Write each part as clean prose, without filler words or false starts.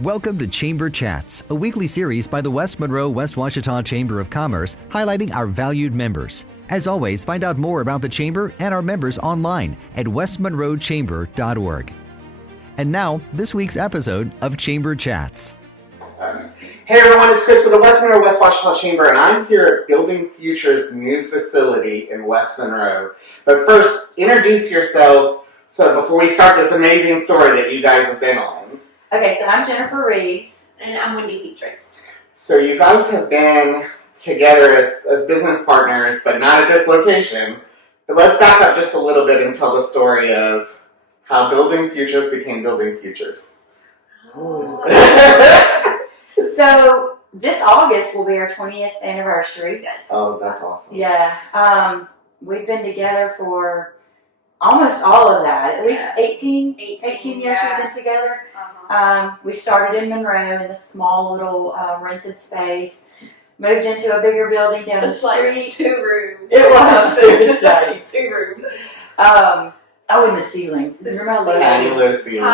Welcome to Chamber Chats, a weekly series by the West Monroe, West Ouachita Chamber of Commerce, highlighting our valued members. As always, find out more about the Chamber and our members online at westmonroechamber.org. And now, this week's episode of Chamber Chats. Hey everyone, it's Chris with the West Monroe, West Ouachita Chamber, and I'm here at Building Futures' new facility in West Monroe. But first, introduce yourselves before we start this amazing story that you guys have been on. Okay, so I'm Jennifer Reeves. And I'm Wendy Petrus. So you guys have been together as business partners, but not at this location. But let's back up just a little bit and tell the story of how Building Futures became Building Futures. So this August will be our 20th anniversary. Yes. Oh, that's awesome. Yeah. We've been together for almost all of that. At least 18 years yeah. we've been together. Uh-huh. We started in Monroe in this small little rented space. Moved into a bigger building down the It's like street. 2 rooms. It was. It was nice. 2 rooms. And the ceilings. Remember how low Tiny the little ceilings.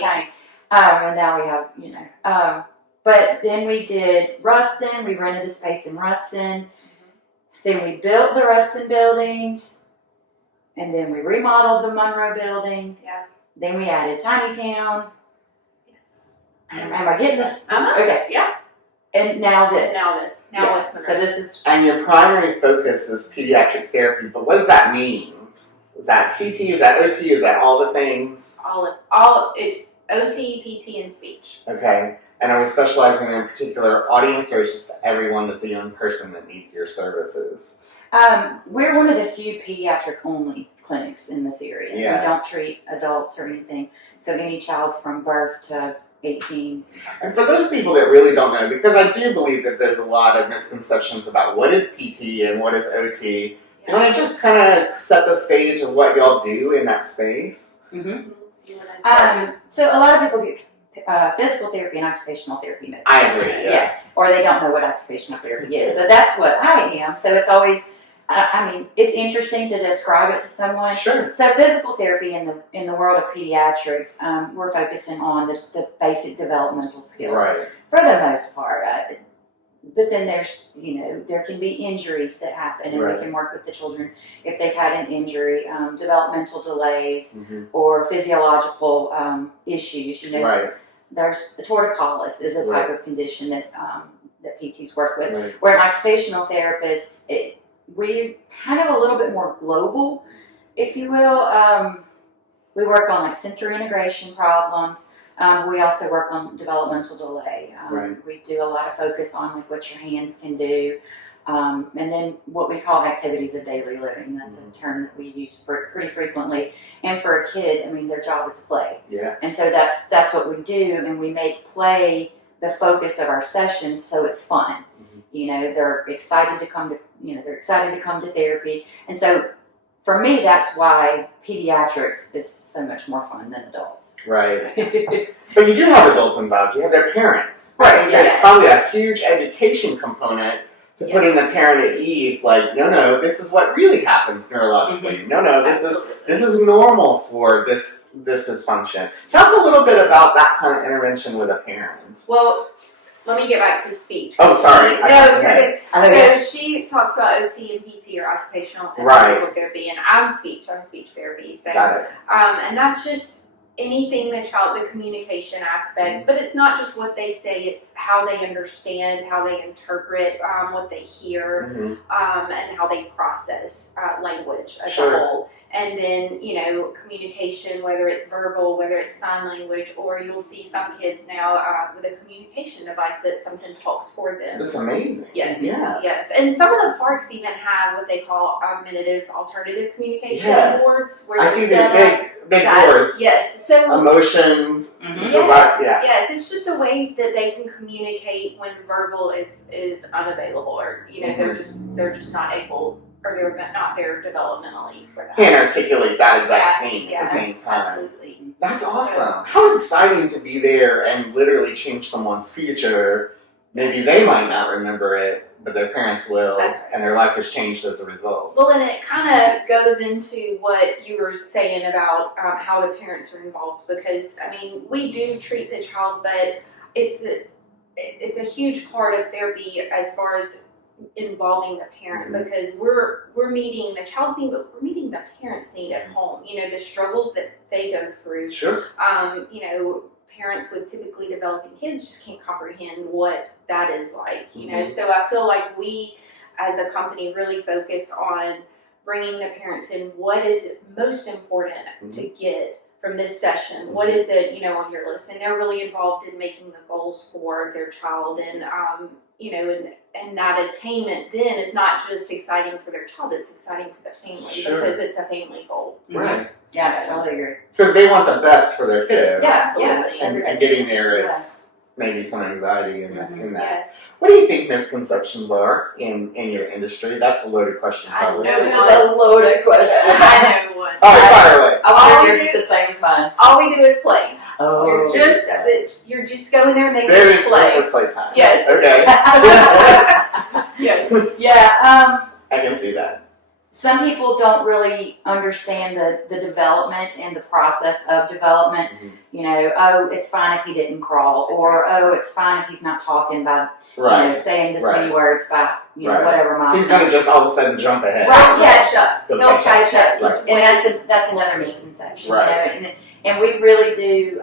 Tiny. And now we have, but then we did Ruston. We rented a space in Ruston. Then we built the Ruston building. And then we remodeled the Monroe building. Yeah. Then we added Tiny Town. Yes. Am I getting this? Uh-huh. Okay. Yeah. And now this. Now Yeah. West Monroe. So this is. And your primary focus is pediatric therapy, but what does that mean? Is that PT? Is that OT? Is that all the things? all it's OT, PT, and speech. Okay. And are we specializing in a particular audience, or is it just everyone that's a young person that needs your services? We're one of the few pediatric-only clinics in this area. Yeah. We don't treat adults or anything. So any child from birth to 18. And for those people that really don't know, because I do believe that there's a lot of misconceptions about what is PT and what is OT, you want to just kind of set the stage of what y'all do in that space? Mm-hmm. You want to start? So a lot of people get physical therapy and occupational therapy mixed. I agree, yeah. Or they don't know what occupational therapy is. So that's what I am. So it's always, it's interesting to describe it to someone. Sure. So physical therapy in the world of pediatrics, we're focusing on the basic developmental skills Right. for the most part. But then there's, there can be injuries that happen, and Right. we can work with the children if they've had an injury, developmental delays, Mm-hmm. or physiological issues. Right. There's the torticollis is a type Right. of condition that PTs work with. Right. Where an occupational therapist, we kind of a little bit more global, if you will. We work on like sensory integration problems. We also work on developmental delay. Right. We do a lot of focus on like what your hands can do. And then what we call activities of daily living. That's a term that we use pretty frequently. And for a kid, their job is play. Yeah. And so that's what we do, and we make play the focus of our sessions, so it's fun. Mm-hmm. They're excited to come to therapy. And so for me, that's why pediatrics is so much more fun than adults. Right. But you do have adults involved. You have their parents. Right, I think there's yes. probably a huge education component to putting the Yes. parent at ease. Like, no, this is what really happens neurologically. Mm-hmm. No, this is normal for this dysfunction. Talk a little bit about that kind of intervention with a parent. Well, let me get back to speech. Oh, sorry. No, you're good. Okay. So she talks about OT and PT, or occupational and Right. physical therapy, and I'm speech therapy. So, Got it. and that's just anything the communication aspect, but it's not just what they say, it's how they understand, how they interpret what they hear, Mm-hmm. and how they process language as Sure. a whole. And then, communication, whether it's verbal, whether it's sign language, or you'll see some kids now with a communication device that something talks for them. That's amazing. Yes. Yeah. Yes. And some of the parks even have what they call alternative communication Yeah. boards, where I they're see set the up big that- words. Yes. So Emotion. Mhm. Device, yeah. yes, it's just a way that they can communicate when verbal is unavailable, or they're just not able, or they're not there developmentally for that. Can't articulate that exact thing at Yeah, the same time. Absolutely. That's awesome. How exciting to be there and literally change someone's future. Maybe they might not remember it, but their parents will, That's right. and their life has changed as a result. Well, and it kind of goes into what you were saying about how the parents are involved, because, we do treat the child, but it's a huge part of therapy as far as involving the parent, because we're meeting the child's need, but we're meeting the parent's need at home. You know, the struggles that they go through. Sure. You know, parents with typically developing kids just can't comprehend what that is like. You know, so I feel like we, as a company, really focus on bringing the parents in. What is most important to get from this session? What is it, you know, on your list? And they're really involved in making the goals for their child, and you know, and that attainment then is not just exciting for their child, it's exciting for the family, because it's a family goal. Right. Yeah, I totally agree. Because they want the best for their kid. Yeah, absolutely. And getting there is maybe some anxiety in that. Yes. What do you think misconceptions are in your industry? That's a loaded question, probably. I know It was a loaded question. I know one. All right, fire away. I wonder if yours is the same as mine. All we do is play. Oh. You're just going there and they Very just play. expensive playtime. Yes. Okay. Yes. Yeah, I can see that. some people don't really understand the development and the process of development. You know, oh, it's fine if he didn't crawl, or oh, it's fine if he's not talking by, you know, saying this many words by, you know, whatever milestone. He's going to just all of a sudden jump ahead. Right, yeah, Catch up. He'll No catch catch up. up. And that's another misconception. Right. You know, and we really do,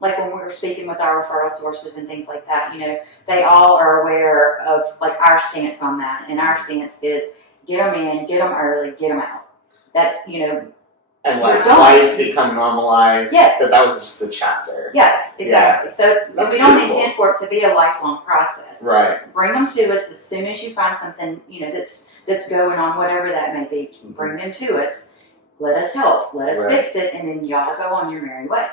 like when we were speaking with our referral sources and things like that, you know, they all are aware of like our stance on that. And our stance is get them in, get them early, get them out. That's, you know. And like don't- life become normalized. Yes. That was just a chapter. Yes, exactly. So That's we don't beautiful. intend for it to be a lifelong process. Right. Bring them to us as soon as you find something, you know, that's going on, whatever that may be. Bring them to us. Let us help. Let us fix it, and then y'all go on your merry way.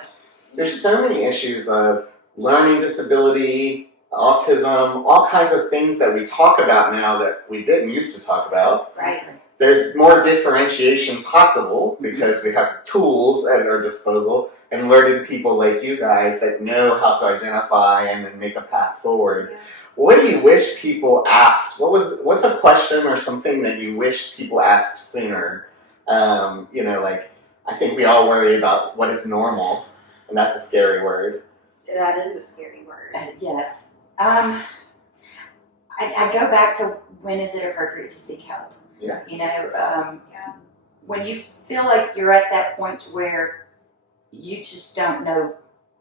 There's so many issues of learning disability, autism, all kinds of things that we talk about now that we didn't used to talk about. Right. There's more differentiation possible because we have tools at our disposal and learned people like you guys that know how to identify and then make a path forward. Yeah. What do you wish people asked? What's a question or something that you wish people asked sooner? You know, like, I think we all worry about what is normal, and that's a scary word. That is a scary word. Yes. I go back to when is it appropriate to seek help? Yeah. You know, when you feel like you're at that point where you just don't know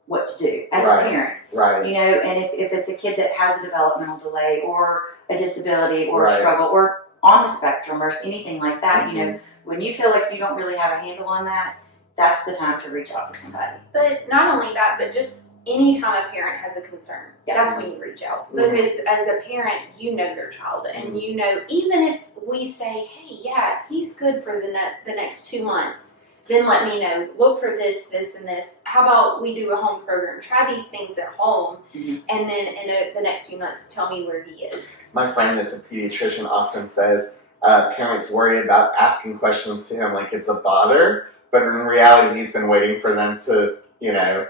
what to do as a parent. Right. You know, and if it's a kid that has a developmental delay or a disability or a Right. struggle or on the spectrum or anything like that, you know, when you feel like you don't really have a handle on that, that's the time to reach out to somebody. But not only that, but just anytime a parent has a concern, that's when you reach out. Because as a parent, you know your child, and you know, even if we say, hey, yeah, he's good for the next 2 months, then let me know. Look for this, this, and this. How about we do a home program? Try these things at home, and then in the next few months, tell me where he is. My friend that's a pediatrician often says parents worry about asking questions to him like it's a bother, but in reality, he's been waiting for them to, you know,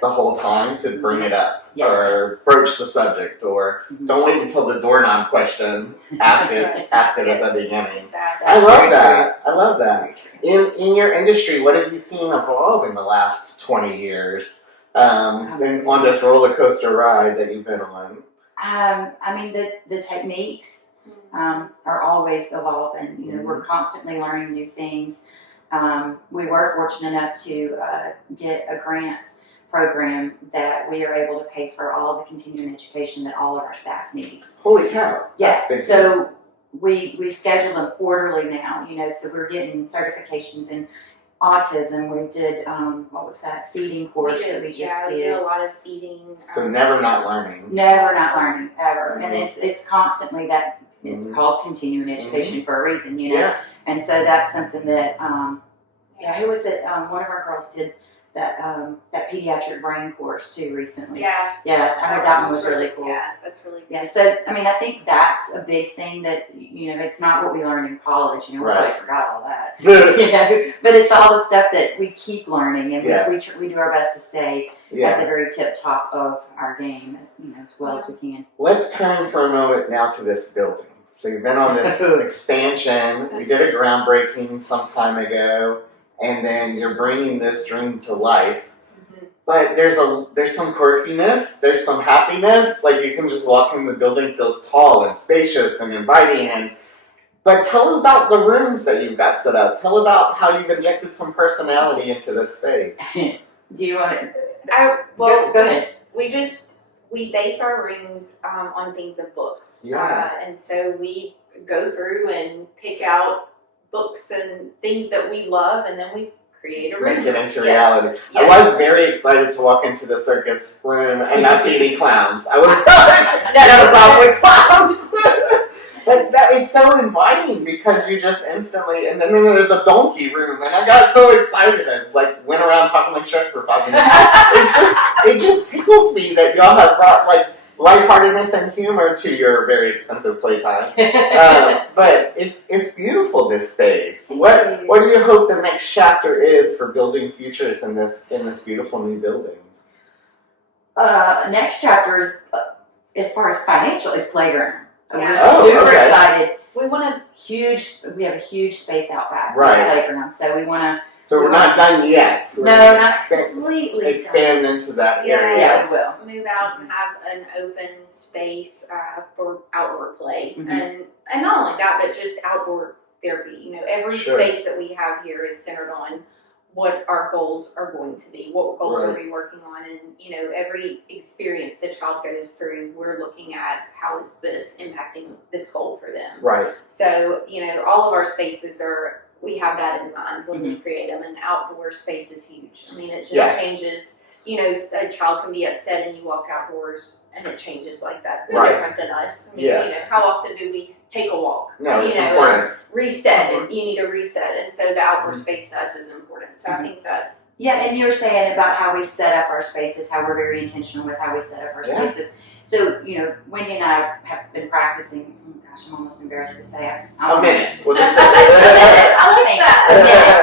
the whole time to bring it up or broach the subject, or don't wait until the doorknob question. Ask it at the beginning. Just ask. I love that. I love that. In your industry, what have you seen evolve in the last 20 years on this roller coaster ride that you've been on? I mean, the techniques are always evolving. You know, we're constantly learning new things. We were fortunate enough to get a grant program that we are able to pay for all the continuing education that all of our staff needs. Holy cow. Yes, That's big. so we schedule them quarterly now, you know, so we're getting certifications in autism. We did, what was that, feeding course that we just we did. did a lot of feeding. So never not learning. Never not learning, ever. And it's constantly that, it's called continuing education for a reason, you know. Yeah. And so that's something that, who was it? One of our girls did that pediatric brain course too recently. Yeah, I heard that one was really cool. Yeah, that's really cool. Yeah, so I mean, I think that's a big thing that, you know, it's not what we learned in college. You know, Right. I forgot all that. You know, but it's all the stuff that we keep learning, and we do our best to stay at the very tip top of our game, as you know, as well as we can. Let's turn for a moment now to this building. So you've been on this expansion. We did a groundbreaking some time ago, and then you're bringing this dream to life. but there's some quirkiness, there's some happiness. Like you can just walk in, the building feels tall and spacious and inviting. But tell us about the rooms that you've got set up. Tell about how you've injected some personality into this space. Do you want to? Well, go ahead. We base our rooms on things of books. Yeah. And so we go through and pick out books and things that we love, and then we create a room. Make it into Yes. reality. Yes. I was very excited to walk into the circus room and not see any clowns. I was not a problem with clowns. But that is so inviting because you just instantly, and then there's a donkey room, and I got so excited and like went around talking like Shrek for 5 minutes. It just tickles me that y'all have brought like lightheartedness and humor to your very expensive playtime. But it's beautiful, this space. What do you hope the next chapter is for Building Futures in this beautiful new building? Next chapter is, as far as financial, is playground. Yeah. We're super excited. We want to. We have a huge space out back. Right. Playground. So we want to. So we're not done yet. We're No, gonna not completely expand into that area. Yeah, we will. Move out and have an open space for outdoor play, Mhm. and not only that, but just outdoor therapy. You know, every Sure. space that we have here is centered on what our goals are going to be, what goals are we working on, and you know, every experience the child goes through, we're looking at how is this impacting this goal for them. Right. So, you know, all of our spaces we have that in mind when we create them, and outdoor space is huge. I mean, it just changes. You know, a child can be upset and you walk outdoors and it changes like that. They're different than us. I mean, you know, how often do we take a walk? No, it's and important. reset, and you need a reset. And so the outdoor space to us is important. So I think that. Yeah, and you were saying about how we set up our spaces, how we're very intentional with how we set up our spaces. So, you know, Wendy and I have been practicing, gosh, I'm almost embarrassed to say it. A minute. We'll just say I like that.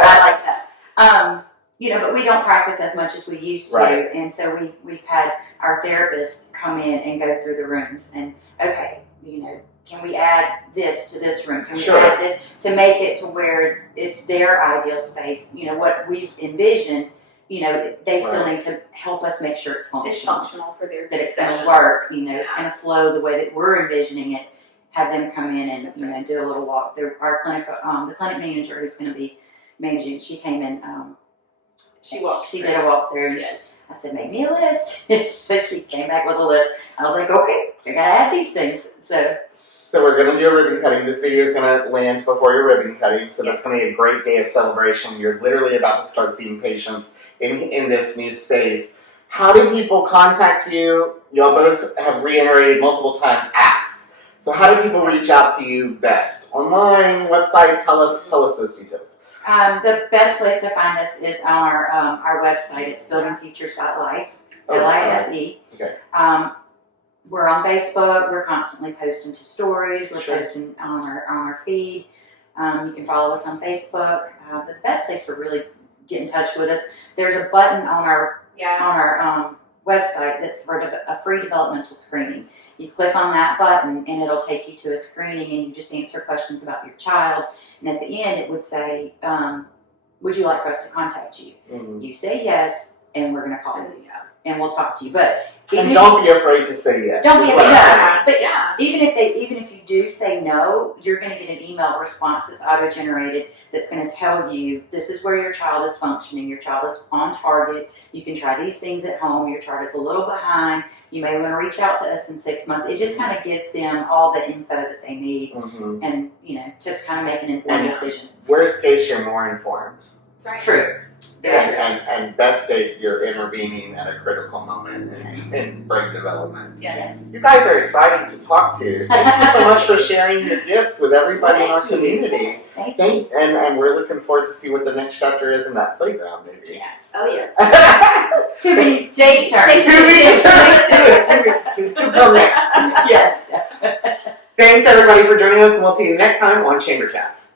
I like that. You know, but we don't practice as much as we used to. Right. And so we've had our therapists come in and go through the rooms and, okay, you know, can we add this to this room? Can we add this to make it to where it's their ideal space? You know, what we've envisioned, you know, they still need to help us make sure it's functional. It's functional for their that it's going to work, you know, it's going to flow the way that we're envisioning it. Have them come in and you know, do a little walk through our clinic. The clinic manager who's going to be managing, she came in. She did a walk through. And I said, make me a list. So she came back with a list. I was like, okay, I got to add these things. So we're going to do a ribbon cutting. This video is going to land before your ribbon cutting, so that's going to be a great day of celebration. You're literally about to start seeing patients in this new space. How do people contact you? Y'all both have reiterated multiple times, ask. So how do people reach out to you best? Online, website? Tell us those details. The best place to find us is on our website. It's buildingfutures.life, LIFE. Okay. We're on Facebook. We're constantly posting to stories. We're posting on our feed. You can follow us on Facebook. But the best place to really get in touch with us, there's a button on our website that's for a free developmental screening. You click on that button and it'll take you to a screening, and you just answer questions about your child. And at the end, it would say, would you like for us to contact you? Mm-hmm. You say yes, and we're going to call you, and we'll talk to you. But don't be afraid to say yes. Don't be afraid. Yeah. But even if you do say no, you're going to get an email response that's auto-generated that's going to tell you this is where your child is functioning. Your child is on target. You can try these things at home. Your child is a little behind. You may want to reach out to us in 6 months. It just kind of gives them all the info that they need, and to kind of make an informed decision. Worst case, you're more informed. That's right. True. And best case, you're intervening at a critical moment in brain development. Yes. You guys are exciting to talk to. Thank you so much for sharing your gifts with everybody in our community. Thank you. And we're looking forward to see what the next chapter is in that playground, maybe. Yes. Oh, yes. 2 minutes. Stay tuned. To come next. Yes. Thanks, everybody, for joining us, and we'll see you next time on Chamber Chats.